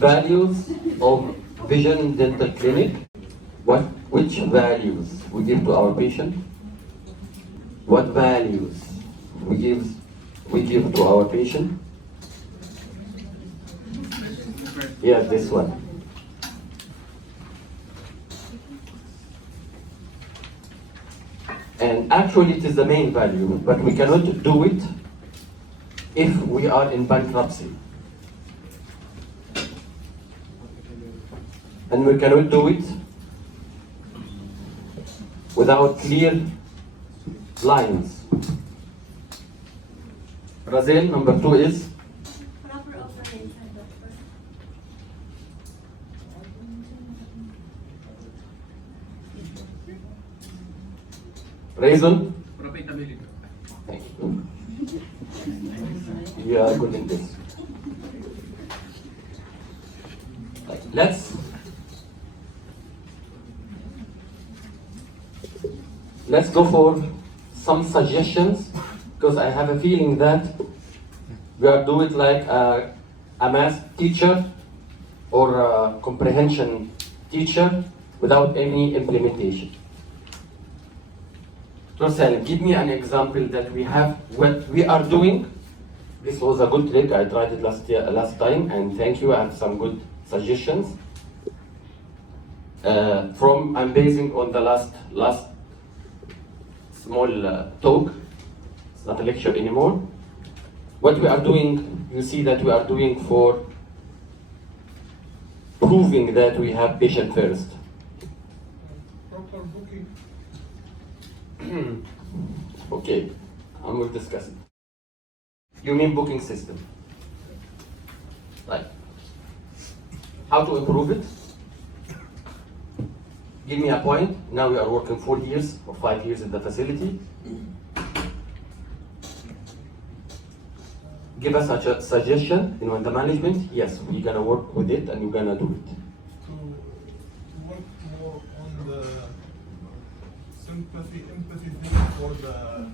values of Vision Dental Clinic. Which values we give to our patient? What values we give to our patient? Yeah, this one. And actually it is the main value, but we cannot do it if we are in bankruptcy. And we cannot do it without clear lines. Razel, number 2 is? Proper operation, doctor. Reason? Profitability. Thank you. You are good in this. Let's go for some suggestions, because I have a feeling that we are doing like a math teacher or a comprehension teacher without any implementation. Rosal, give me an example that we have, what we are doing. This was a good trick, I tried it last time, and thank you, I have some good suggestions. I'm basing on the last small talk. It's not a lecture anymore. What we are doing, you see that we are doing for proving that we have patient first. Proper booking. Okay, and we'll discuss it. You mean booking system? Right. How to improve it? Give me a point. Now we are working 4 years or 5 years in the facility. Give us a suggestion in the management. Yes, we're gonna work with it and we're gonna do it. To work more on the empathy thing for the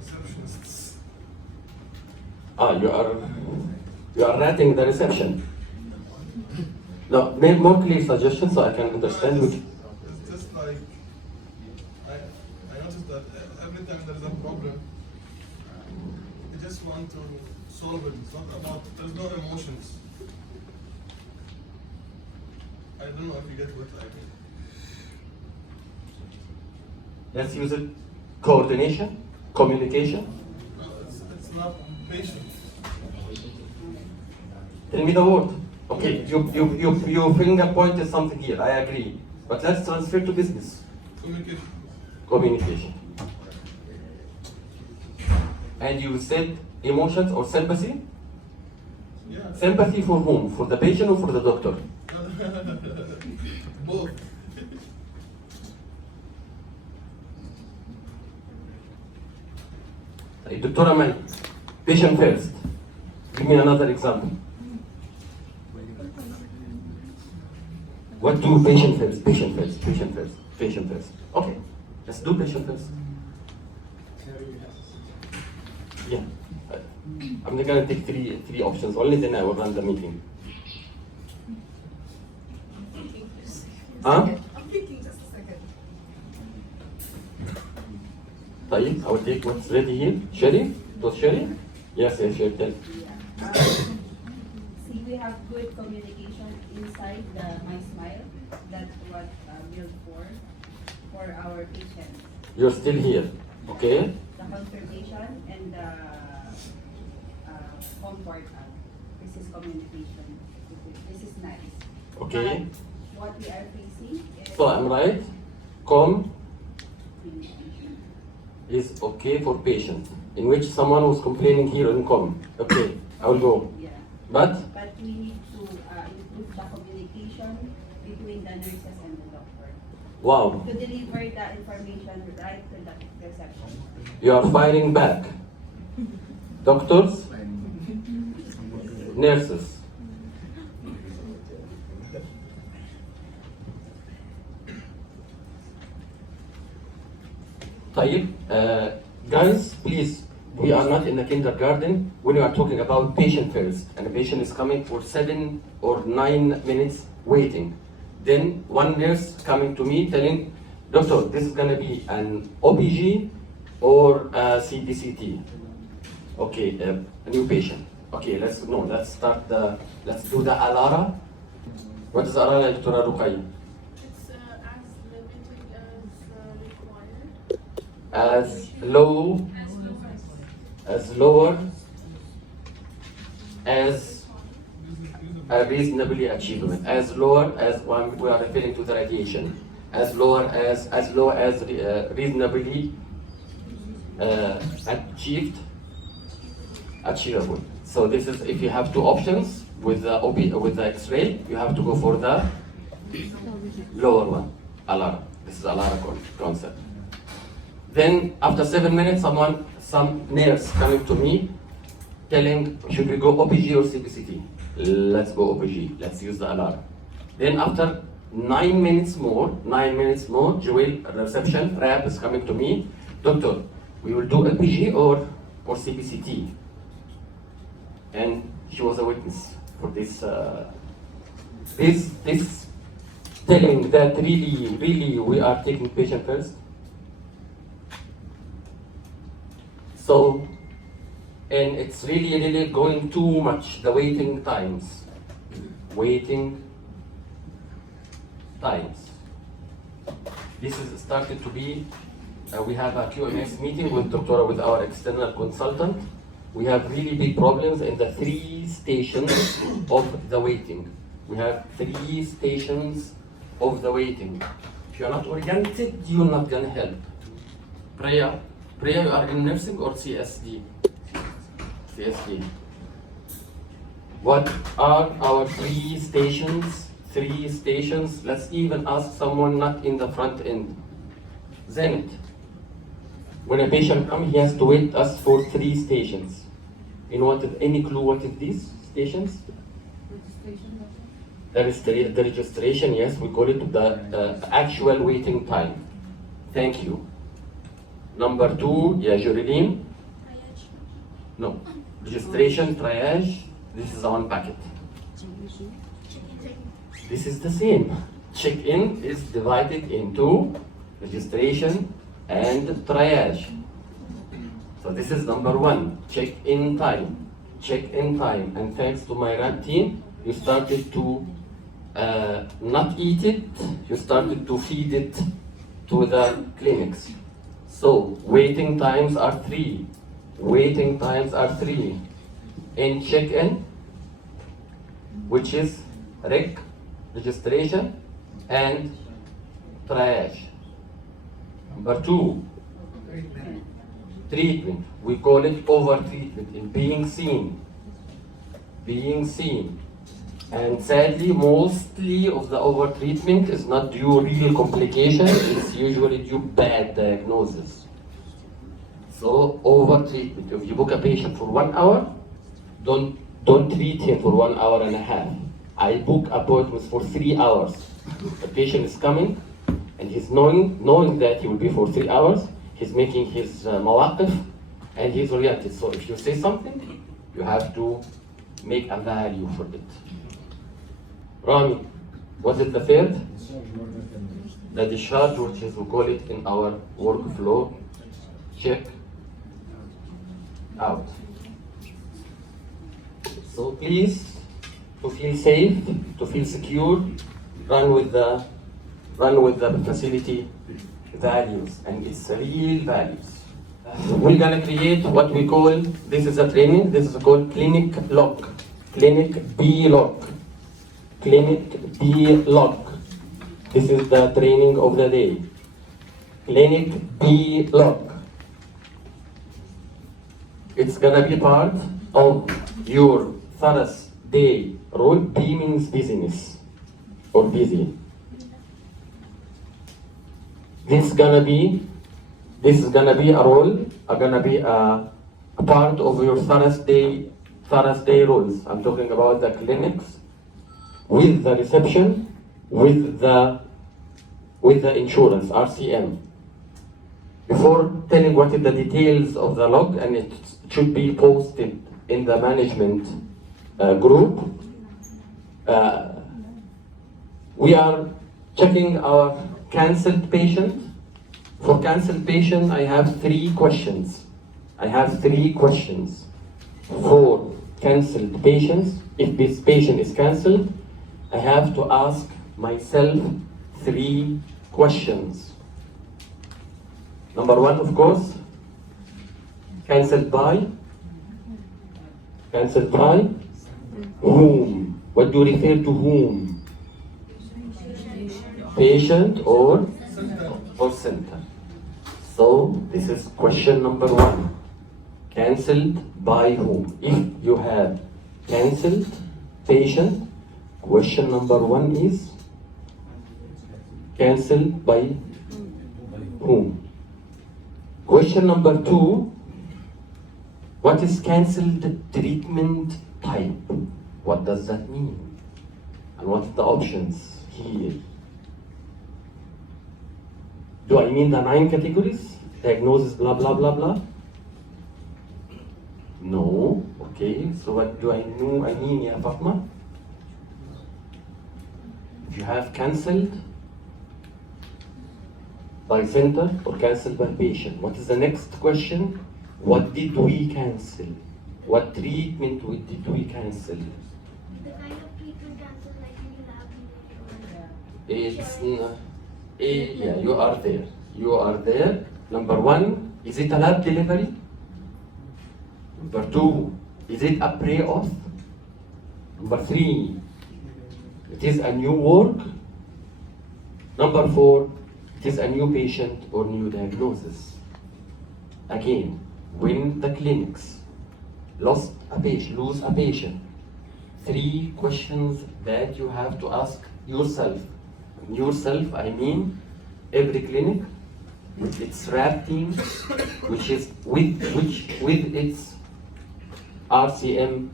receptionists. You are rating the reception. No, make more clear suggestions so I can understand which. It's just like I noticed that every time there is a problem, they just want to solve it. It's not about, there's no emotions. I don't know if you get what I mean. Let's use it. Coordination, communication. No, it's not patient. Tell me the word. Okay, you finger pointed something here, I agree. But let's transfer to business. Communication. Communication. And you said emotions or sympathy? Yeah. Sympathy for whom? For the patient or for the doctor? Both. Dr. Amal, patient first. Give me another example. What do patient first? Patient first, patient first, patient first. Okay, let's do patient first. Yeah. I'm not gonna take three options, only then I will run the meeting. Huh? I'm thinking just a second. طيب, I will take what's ready here. Sherry? It was Sherry? Yes, Sherry, tell. See, we have good communication inside the My Smile. That's what built for our patients. You're still here, okay? The conservation and the comfort. This is communication. This is nice. Okay. But what we are facing is So I'm right. Com communication. is okay for patient, in which someone was complaining here on com. Okay, I will go. Yeah. But But we need to improve the communication between the nurses and the doctor wow, to deliver the information right to the reception. you are firing back. Doctors, nurses. طيب, guys, please We are not in the kindergarten when we are talking about patient first, and the patient is coming for 7 or 9 minutes waiting. Then one nurse coming to me telling, doctor, this is gonna be an OBG or a CBCT. Okay, a new patient. Okay, let's do the ALARA. What is ALARA, Dr. Ruqayya? It's as limited as required. As low, as lower, as reasonably achievable, as lower as one we are referring to the radiation, as low as reasonably achievable. So this is, if you have two options with the X-ray, you have to go for the lower one, ALARA. This is ALARA concept. Then after 7 minutes, some nurse coming to me telling, should we go OPG or CBCT? Let's go OPG, let's use the ALARA. Then after 9 minutes more, Joel, reception, rep is coming to me, doctor, we will do OPG or CBCT. And she was a witness for this, this telling that really we are taking patient first. So, and it's really going too much, the waiting times. This is started to be, we have a QMS meeting with our external consultant. We have really big problems in the 3 stations of the waiting. We have 3 stations of the waiting. If you're not oriented, you're not gonna help. Priya, you are in nursing or CSD? CSD. What are our 3 stations? 3 stations. Let's even ask someone not in the front end. Zenit. When a patient comes, he has to wait us for 3 stations. Any clue what is these stations? Registration. That is the registration, yes, we call it the actual waiting time. Thank you. Number 2, yeah, Joreline? Triage. No. Registration, triage, this is one packet. This is the same. Check-in is divided into registration and triage. So this is number 1, check-in time. And thanks to my RAD team, you started to not eat it, you started to feed it to the clinics. So waiting times are 3. In check-in, which is registration and triage. Number 2, treatment. We call it over-treatment, in being seen. And sadly, mostly of the over-treatment is not due real complication, it's usually due bad diagnosis. So, over-treatment. If you book a patient for 1 hour, don't treat him for 1 hour and a half. I book appointments for 3 hours. The patient is coming, and he's knowing that he will be for 3 hours, he's making his mawaqif, and he's oriented. So if you say something, you have to make a value for it. Rami, what is the third? The discharge, which is, we call it in our workflow, check out. So please, to feel safe, to feel secure, run with the facility values, and it's real values. We're gonna create what we call, this is a training, this is called Clinic Lock. Clinic B Lock. Clinic B Lock. This is the training of the day. Clinic B Lock. It's gonna be part of your Thursday rule. B means business or busy. This is gonna be a role, gonna be a part of your Thursday rules. I'm talking about the clinics with the reception, with the insurance, RCM. before telling what is the details of the log, and it should be posted in the management group, we are checking our cancelled patient. For cancelled patient, I have 3 questions. For cancelled patients, if this patient is cancelled, I have to ask myself 3 questions. Number 1, of course, cancelled by whom? What do you refer to whom? Patient or center. So this is question number 1. Cancelled by whom? If you have cancelled patient, question number 1 is cancelled by whom? Question number 2, what is cancelled treatment type? What does that mean? And what are the options here? Do I mean the 9 categories? Diagnosis, blah, blah, blah, blah? No. Okay, so what do I mean, ya Fatma? If you have cancelled by center or cancelled by patient, what is the next question? What did we cancel? What treatment did we cancel? The kind of treatment cancelled, like in lab. It's yeah, you are there. You are there. Number 1, is it a lab delivery? Number 2, is it a pre-auth? Number 3, it is a new work. Number 4, it is a new patient or new diagnosis. Again, when the clinics lose a patient, 3 questions that you have to ask yourself. Yourself, I mean every clinic with its RAB team, which is with its RCM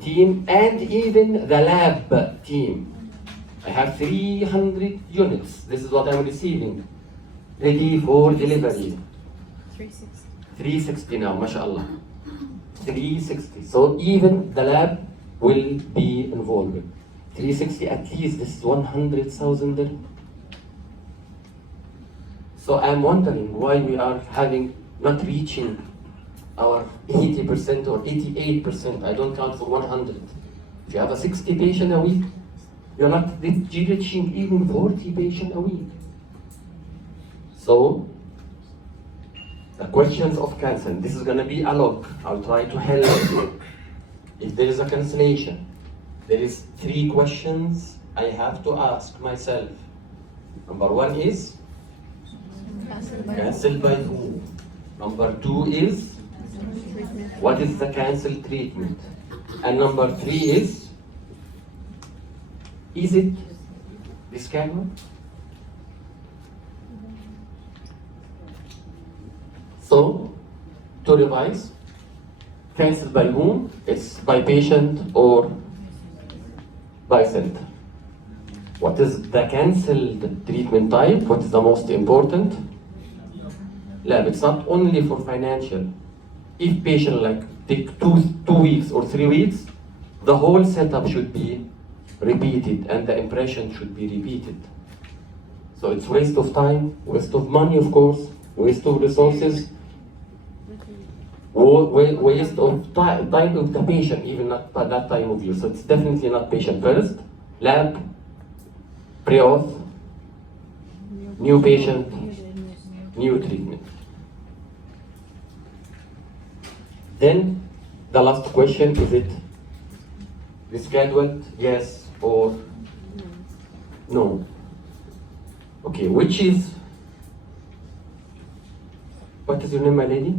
team, and even the lab team. I have 300 units. This is what I'm receiving, ready for delivery. 360 now, mashallah. 360. So even the lab will be involved. 360 at least, this is 100,000 dirham. So I'm wondering why we are not reaching our 80% or 88%. I don't count for 100. If you have a 60 patient a week, you're not reaching even 40 patient a week. So the questions of cancel, this is going to be a log. I'll try to help you. If there is a cancellation, there is 3 questions I have to ask myself. Number 1 is cancelled by who? Number 2 is what is the cancelled treatment? And number 3 is it rescheduled? So, to revise, cancelled by whom? It's by patient or by center. What is the cancelled treatment type? What is the most important? Lab. It's not only for financial. If patient take two weeks or 3 weeks, the whole setup should be repeated and the impression should be repeated. So it's waste of time, waste of money, of course, waste of resources, waste of time of the patient, even not by that time of use. So it's definitely not patient first. Lab, pre-auth, new patient, new treatment. Then the last question, is it rescheduled, yes or no? Okay, what is your name, my lady?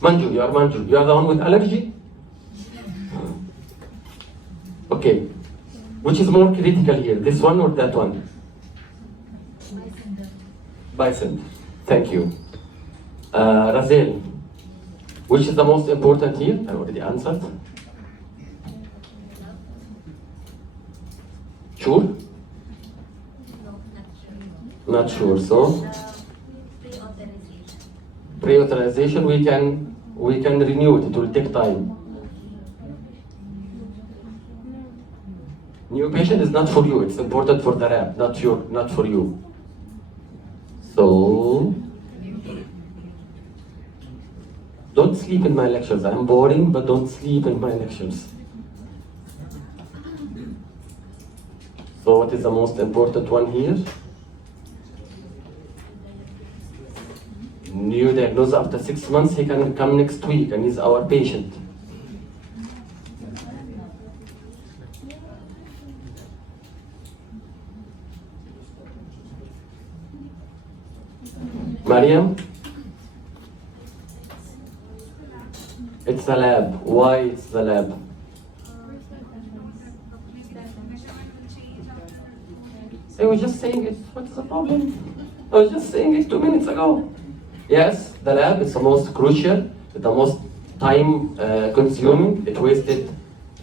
Manju, you are Manju. You are the one with allergy? Okay. Which is more critical here, this one or that one? Bison. Thank you. Razel, which is the most important here? I already answered. Sure? Not sure. So, pre-authorization, we can renew it. It will take time. New patient is not for you. It's important for the lab, not for you. So don't sleep in my lectures. I'm boring, but don't sleep in my lectures. So what is the most important one here? New diagnosis after 6 months, he can come next week and he's our patient. Mariam? It's the lab. Why it's the lab? I was just saying it. What's the problem? I was just saying it 2 minutes ago. Yes, the lab is the most crucial, the most time consuming. It wasted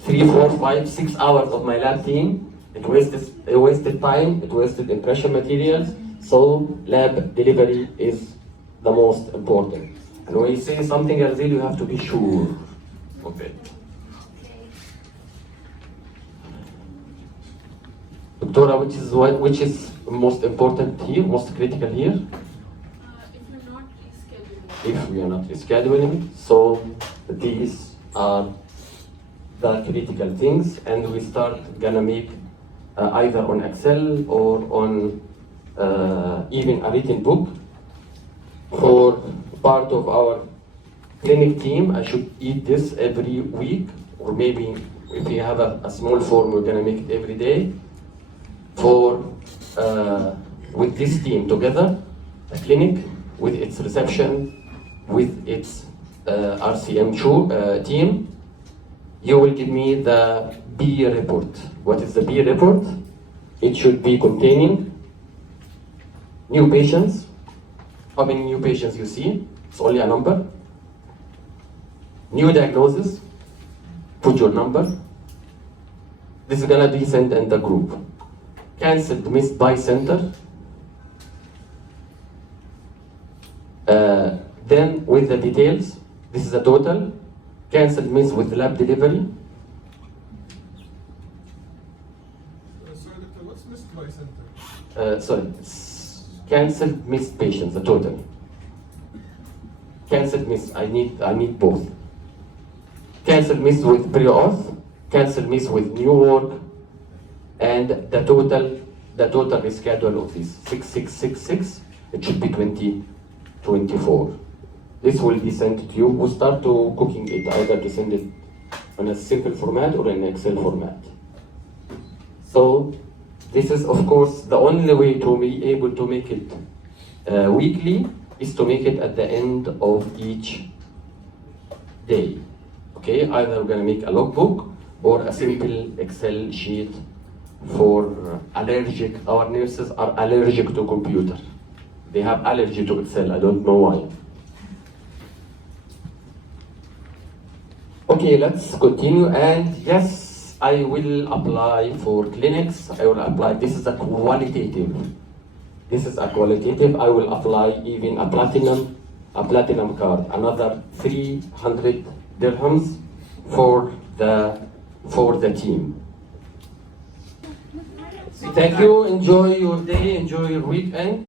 3, 4, 5, 6 hours of my lab team. It wasted time, it wasted impression materials. So lab delivery is the most important. And when you say something else, you have to be sure of it. Doctora, which is most important here, most critical here? If we are not rescheduling, so these are the critical things, and we start gonna make either on Excel or on even a written book for part of our clinic team. I should eat this every week, or maybe if we have a small form, we're gonna make it every day. For with this team together, a clinic with its reception, with its RCM team, you will give me the B report. What is the B report? It should be containing new patients. How many new patients you see? It's only a number. New diagnosis, put your number. This is gonna be sent in the group. Cancelled, missed by center. Then with the details, this is a total. Cancelled, missed with lab delivery. Sorry, doctor, what's missed by center? Sorry, cancelled, missed patients, the total. Cancelled, missed, I need both. Cancelled, missed with pre-auth, cancelled, missed with new work, and the total reschedule of this 6666, it should be 2024. This will be sent to you. We'll start to cooking it, either to send it on a simple format or in Excel format. So this is, of course, the only way to be able to make it weekly is to make it at the end of each day. Okay, either we're gonna make a logbook or a simple Excel sheet for allergic. Our nurses are allergic to computer. They have allergy to Excel, I don't know why. Okay, let's continue. And yes, I will apply for clinics. I will apply. This is a qualitative. This is a qualitative. I will apply even a platinum card. Another 300 dirhams for the team. Thank you. Enjoy your day. Enjoy your weekend.